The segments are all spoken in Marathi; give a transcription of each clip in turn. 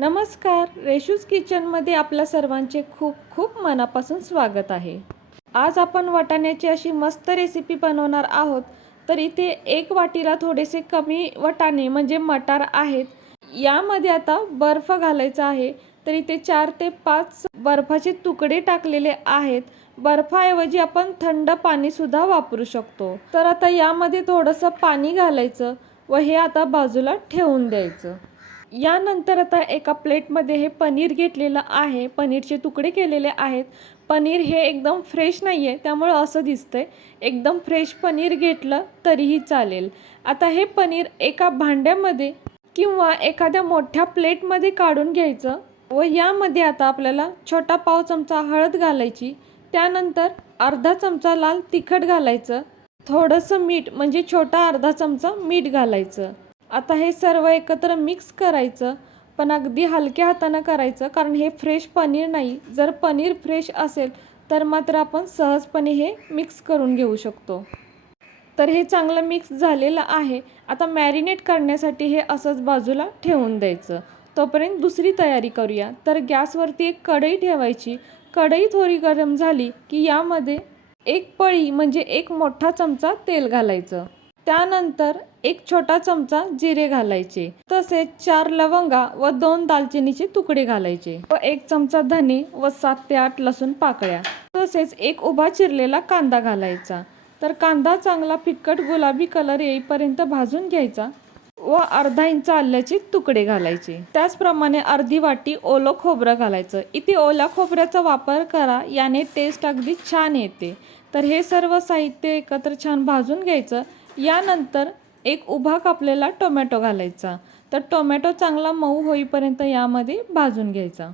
नमस्कार. रेशूज किचनमध्ये आपल्या सर्वांचे खूप खूप मनापासून स्वागत आहे. आज आपण वाटाण्याची अशी मस्त रेसिपी बनवणार आहोत. तर इथे एक वाटीला थोडेसे कमी वाटाणे म्हणजे मटार आहेत. यामध्ये आता बर्फ घालायचा आहे. तर इथे चार ते पाच बर्फाचे तुकडे टाकलेले आहेत. बर्फाऐवजी आपण थंड पाणीसुद्धा वापरू शकतो. तर आता यामध्ये थोडंसं पाणी घालायचं व हे आता बाजूला ठेवून द्यायचं. यानंतर आता एका प्लेटमध्ये हे पनीर घेतलेलं आहे. पनीरचे तुकडे केलेले आहेत. पनीर हे एकदम फ्रेश नाही आहे त्यामुळं असं दिसतंय. एकदम फ्रेश पनीर घेतलं तरीही चालेल. आता हे पनीर एका भांड्यामध्ये किंवा एखाद्या मोठ्या प्लेटमध्ये काढून घ्यायचं व यामध्ये आता आपल्याला छोटा पाव चमचा हळद घालायची त्यानंतर अर्धा चमचा लाल तिखट घालायचं थोडंसं मीठ म्हणजे छोटा अर्धा चमचा मीठ घालायचं. आता हे सर्व एकत्र मिक्स करायचं पण अगदी हलक्या हातानं करायचं कारण हे फ्रेश पनीर नाही. जर पनीर फ्रेश असेल तर मात्र आपण सहजपणे हे मिक्स करून घेऊ शकतो. तर हे चांगलं मिक्स झालेलं आहे. आता मॅरिनेट करण्यासाठी हे असंच बाजूला ठेवून द्यायचं. तोपर्यंत दुसरी तयारी करूया. तर गॅसवरती एक कढई ठेवायची. कढई थोडी गरम झाली की यामध्ये एक पळी म्हणजे एक मोठा चमचा तेल घालायचं. त्यानंतर एक छोटा चमचा जिरे घालायचे तसेच चार लवंगा व दोन दालचिनीचे तुकडे घालायचे व एक चमचा धने व सात ते आठ लसूण पाकळ्या तसेच एक उभा चिरलेला कांदा घालायचा. तर कांदा चांगला फिकट गुलाबी कलर येईपर्यंत भाजून घ्यायचा व अर्धा इंच आल्याचे तुकडे घालायचे. त्याचप्रमाणे अर्धी वाटी ओलं खोबरं घालायचं. इथे ओल्या खोबऱ्याचा वापर करा याने टेस्ट अगदी छान येते. तर हे सर्व साहित्य एकत्र छान भाजून घ्यायचं. यानंतर एक उभा कापलेला टोमॅटो घालायचा. तर टोमॅटो चांगला मऊ होईपर्यंत यामध्ये भाजून घ्यायचा.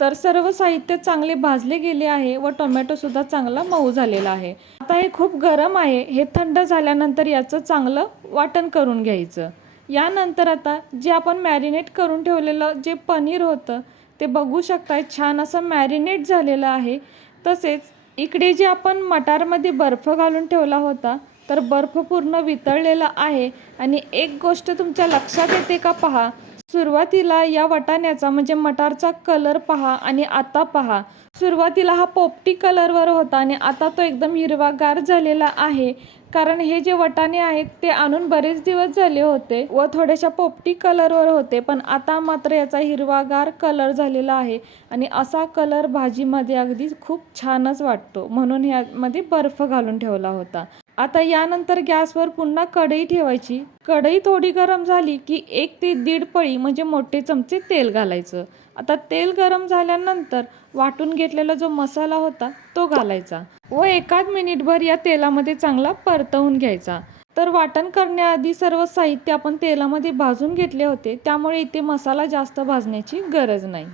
तर सर्व साहित्य चांगले भाजले गेले आहे व टोमॅटोसुद्धा चांगला मऊ झालेला आहे. आता हे खूप गरम आहे. हे थंड झाल्यानंतर याचं चांगलं वाटण करून घ्यायचं. यानंतर आता जे आपण मॅरिनेट करून ठेवलेलं जे पनीर होतं ते बघू शकताय छान असं मॅरिनेट झालेलं आहे. तसेच इकडे जे आपण मटारमध्ये बर्फ घालून ठेवला होता तर बर्फ पूर्ण वितळलेला आहे. आणि एक गोष्ट तुमच्या लक्षात येते का पहा? सुरुवातीला या वटाण्याचा म्हणजे मटारचा कलर पहा आणि आता पहा. सुरुवातीला हा पोपटी कलरवर होता आणि आता तो एकदम हिरवागार झालेला आहे. कारण हे जे वटाणे आहेत ते आणून बरेच दिवस झाले होते व थोड्याशा पोपटी कलरवर होते. पण आता मात्र याचा हिरवागार कलर झालेला आहे आणि असा कलर भाजीमध्ये अगदी खूप छानच वाटतो. म्हणून ह्यामध्ये बर्फ घालून ठेवला होता. आता यानंतर गॅसवर पुन्हा कढई ठेवायची. कढई थोडी गरम झाली की एक ते दीड पळी म्हणजे मोठे चमचे तेल घालायचं. आता तेल गरम झाल्यानंतर वाटून घेतलेला जो मसाला होता तो घालायचा व एकाच मिनिटभर या तेलामध्ये चांगला परतवून घ्यायचा. तर वाटण करण्याआधी सर्व साहित्य आपण तेलामध्ये भाजून घेतले होते त्यामुळे इथे मसाला जास्त भाजण्याची गरज नाही.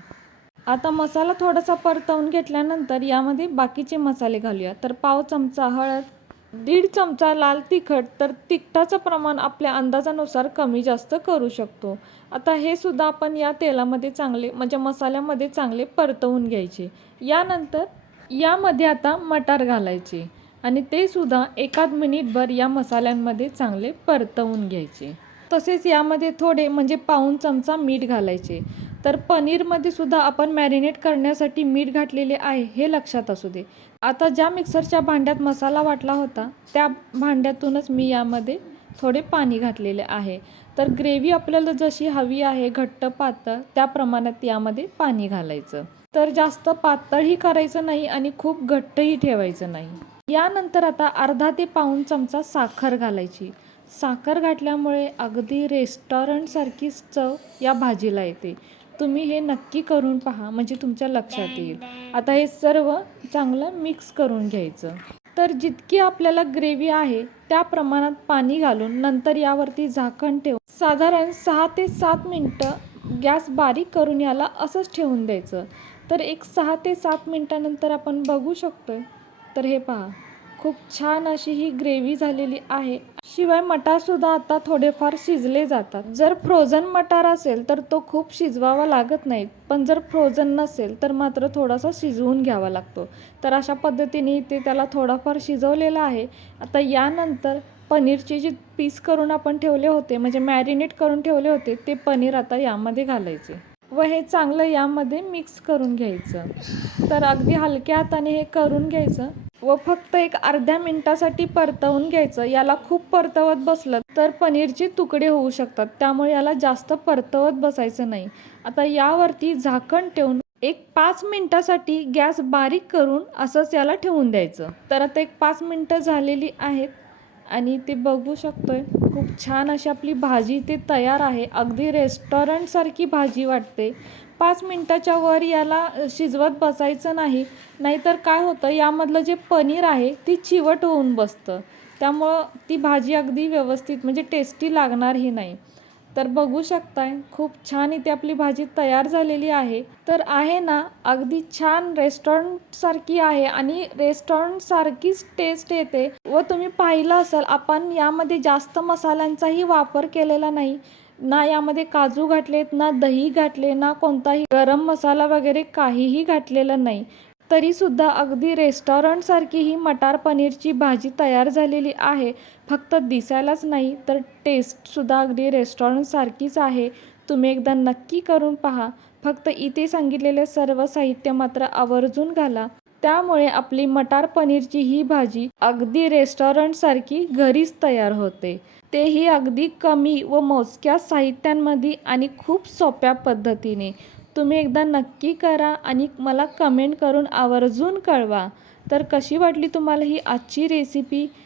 आता मसाला थोडासा परतवून घेतल्यानंतर यामध्ये बाकीचे मसाले घालूया. तर पाव चमचा हळद दीड चमचा लाल तिखट तर तिखटाचं प्रमाण आपल्या अंदाजानुसार कमी जास्त करू शकतो. आता हे सुद्धा आपण या तेलामध्ये चांगले म्हणजे मसाल्यामध्ये चांगले परतवून घ्यायचे. यानंतर यामध्ये आता मटार घालायचे आणि ते सुद्धा एकाद मिनिटभर या मसाल्यांमध्ये चांगले परतवून घ्यायचे. तसेच यामध्ये थोडे म्हणजे पाऊन चमचा मीठ घालायचे. तर पनीरमध्ये सुद्धा आपण मॅरिनेट करण्यासाठी मीठ घातलेले आहे हे लक्षात असू दे. आता ज्या मिक्सरच्या भांड्यात मसाला वाटला होता त्या भांड्यातूनच मी यामध्ये थोडे पाणी घातलेले आहे. तर ग्रेव्ही आपल्याला जशी हवी आहे घट्ट पातळ त्या प्रमाणात यामध्ये पाणी घालायचं. तर जास्त पातळही करायचं नाही आणि खूप घट्टही ठेवायचं नाही. यानंतर आता अर्धा ते पाऊण चमचा साखर घालायची. साखर घातल्यामुळे अगदी रेस्टॉरंटसारखीच चव या भाजीला येते. तुम्ही हे नक्की करून पहा म्हणजे तुमच्या लक्षात येईल. आता हे सर्व चांगलं मिक्स करून घ्यायचं. तर जितकी आपल्याला ग्रेव्ही आहे त्या प्रमाणात पाणी घालून नंतर यावरती झाकण ठेवून साधारण सहा ते सात मिनटं गॅस बारीक करून याला असंच ठेवून द्यायचं. तर एक सहा ते सात मिनटानंतर आपण बघू शकतोय. तर हे पहा. खूप छान अशी ही ग्रेव्ही झालेली आहे. शिवाय मटारसुद्धा आता थोडेफार शिजले जातात. जर फ्रोझन मटार असेल तर तो खूप शिजवावा लागत नाही. पण जर फ्रोझन नसेल तर मात्र थोडासा शिजवून घ्यावा लागतो. तर अशा पद्धतीने ते त्याला थोडाफार शिजवलेला आहे. आता यानंतर पनीरचे जे पीस करून आपण ठेवले होते म्हणजे मॅरिनेट करून ठेवले होते ते पनीर आता यामध्ये घालायचे. व हे चांगलं यामध्ये मिक्स करून घ्यायचं. तर अगदी हलक्या हाताने हे करून घ्यायचं. व फक्त एक अर्ध्या मिनिटासाठी परतवून घ्यायचं. याला खूप परतवत बसलं तर पनीरचे तुकडे होऊ शकतात. त्यामुळे याला जास्त परतवत बसायचं नाही. आता यावरती झाकण ठेवून एक पाच मिनिटासाठी गॅस बारीक करून असंच याला ठेवून द्यायचं. तर आता एक पाच मिनटं झालेली आहेत आणि ते बघू शकतोय. खूप छान अशी आपली भाजी ते तयार आहे. अगदी रेस्टॉरंटसारखी भाजी वाटते. पाच मिनटाच्या वर याला शिजवत बसायचं नाही. नाहीतर काय होतं यामधलं जे पनीर आहे ती चिवट होऊन बसतं. त्यामुळं ती भाजी अगदी व्यवस्थित म्हणजे टेस्टी लागणारही नाही. तर बघू शकताय खूप छान इथे आपली भाजी तयार झालेली आहे. तर आहे ना अगदी छान रेस्टॉरंटसारखी आहे आणि रेस्टॉरंटसारखीच टेस्ट येते. व तुम्ही पाहिलं असाल आपण यामध्ये जास्त मसाल्यांचाही वापर केलेला नाही. ना यामध्ये काजू घातलेत ना दही घातले ना कोणताही गरम मसाला वगैरे काहीही घातलेलं नाही. तरीसुद्धा अगदी रेस्टॉरंटसारखी ही मटार पनीरची भाजी तयार झालेली आहे. फक्त दिसायलाच नाही तर टेस्टसुद्धा अगदी रेस्टॉरंटसारखीच आहे. तुम्ही एकदा नक्की करून पहा. फक्त इथे सांगितलेले सर्व साहित्य मात्र आवर्जून घाला. त्यामुळे आपली मटार पनीरची ही भाजी अगदी रेस्टॉरंटसारखी घरीच तयार होते. तेही अगदी कमी व मोजक्या साहित्यांमध्ये आणि खूप सोप्या पद्धतीने. तुम्ही एकदा नक्की करा आणि मला कमेंट करून आवर्जून कळवा. तर कशी वाटली तुम्हाला ही आजची रेसिपी